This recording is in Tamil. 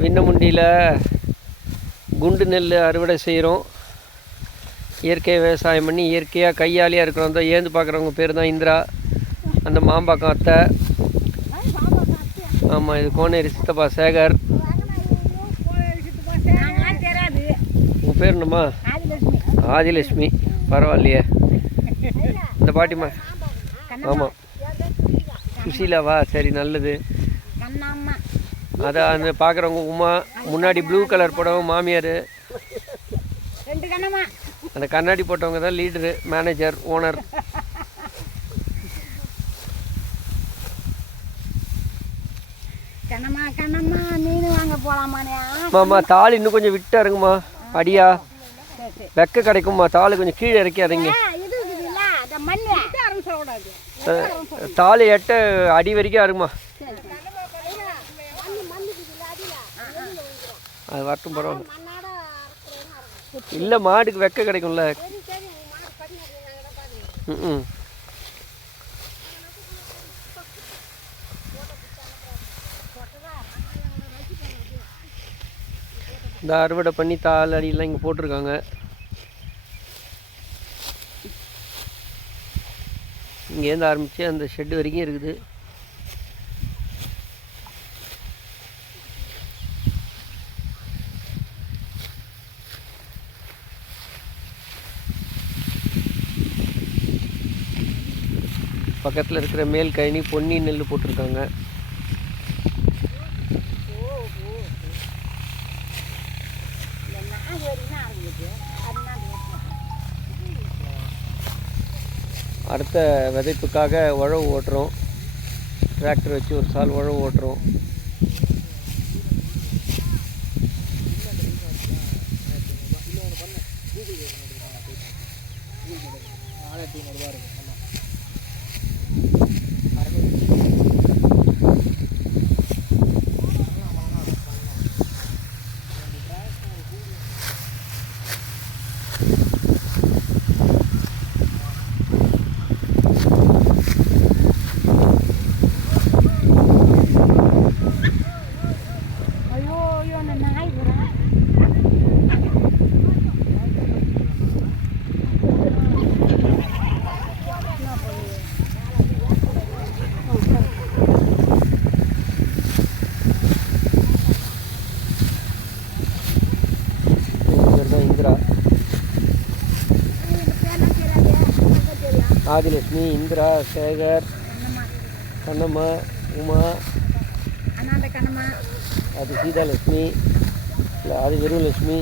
விண்ணமுண்டியில் குண்டு நெல் அறுவடை செய்கிறோம். இயற்கை விவசாயம் பண்ணி இயற்கையாக கையாளியாக இருக்கிறோம். அந்த ஏந்து பார்க்குறவங்க பேர் தான் இந்திரா. அந்த மாம்பாக்கம் அத்தை. ஆமாம், இது கோனேரி சித்தப்பா சேகர். உங்கள் பேர் என்னம்மா? ஆதிலட்சுமி. பரவாயில்லையே. இந்த பாட்டிம்மா. ஆமாம், சுஷீலாவா? சரி, நல்லது. அதான் அந்த பார்க்குறவங்க உமா. முன்னாடி ப்ளூ கலர் போட்டவங்க மாமியார். அந்த கண்ணாடி போட்டவங்க தான் லீடரு, மேனேஜர், ஓனர். மாமா தாள் இன்னும் கொஞ்சம் விட்டு இறங்குமா. அடியா வெக்க கிடைக்குமா? தாள் கொஞ்சம் கீழே இறக்கி இறங்கி. தாள் எட்ட அடி வரைக்கும் இறங்குமா. அது வரட்டும், பரவாயில்ல. இல்லை, மாடுக்கு வெக்க கிடைக்கும்ல. ம். இந்த அறுவடை பண்ணி தாள் அடியெல்லாம் இங்கே போட்டிருக்காங்க. இங்கேருந்து ஆரம்பித்து அந்த ஷெட்டு வரைக்கும் இருக்குது. பக்கத்தில் இருக்கிற மேல் கழனி பொன்னி நெல் போட்டிருக்காங்க. அடுத்த விதைப்புக்காக உழவு ஓட்டுறோம். டிராக்டர் வச்சு ஒரு சால் உழவு ஓட்டுறோம். ஆதிலட்சுமி, இந்திரா, சேகர், கண்ணம்மா, உமா, அது சீதாலட்சுமி, இல்லை அது வெறுலட்சுமி.